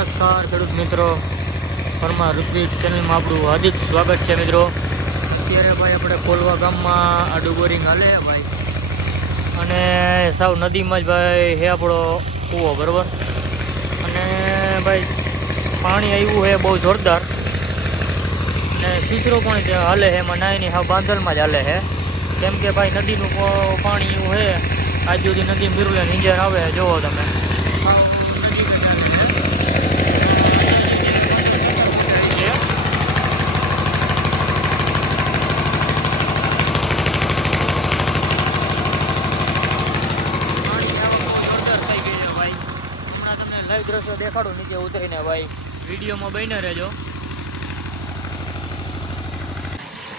નમસ્કાર, ખેડૂત મિત્રો. ફરમા ઋત્વિક ચેનલમાં આપણું હાર્દિક સ્વાગત છે, મિત્રો. અત્યારે ભાઈ આપણે કોલવા ગામમાં આડું બોરિંગ હાલે, ભાઈ. અને સાવ નદીમાં જ ભાઈ હે આપણો કૂવો, બરાબર? અને ભાઈ પાણી આવ્યું છે બહુ જોરદાર. અને સિસરો પણ હાલે છે એમાં નાયની હા બાંધલમાં જ હાલે છે કેમ કે ભાઈ નદીનું પાણી એવું છે આજુ સુધી નદી મિરુલે નીંજર આવે, જોવો તમે હાવ નદી જ હાલે છે. છે. પાણી આવક બહુ જોરદાર થઈ ગઈ છે ભાઈ લાઈવ દ્રશ્યો દેખાડું નીચે ઉતરીને ભાઈ. વિડીયોમાં બહીને રહેજો.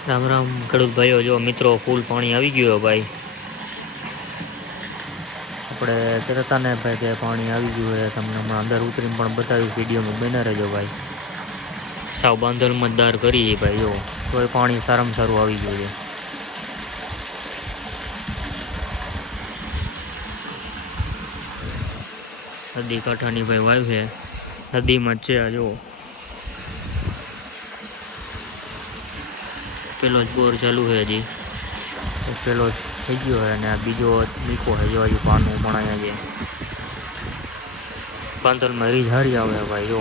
રામ રામ, ખેડૂત ભાઈઓ, જો મિત્રો, ફૂલ પાણી આવી ગયું ભાઈ. આપણે કહેતા ને ભાઈ કે પાણી આવી ગયું હોય, તમને હમણાં અંદર ઉતરીને પણ બતાવીશ વિડીયોમાં બને રહેજો ભાઈ. સાવ બાંધલમાં જ દાર કરી ભાઈ, જો તોય પાણી સારામાં સારું આવી ગયું છે. નદી કાંઠાની ભાઈ વાવ છે. નદીમાં જ છે આ, જુઓ. પેલો જ બોર ચાલુ છે હજી. પેલો જ થઈ ગયો હોય અને આ બીજો મીકો છે જો હજુ પાનું પણ અહીંયા છે. પાંતલમાં રીજ હારી આવે ભાઈ જો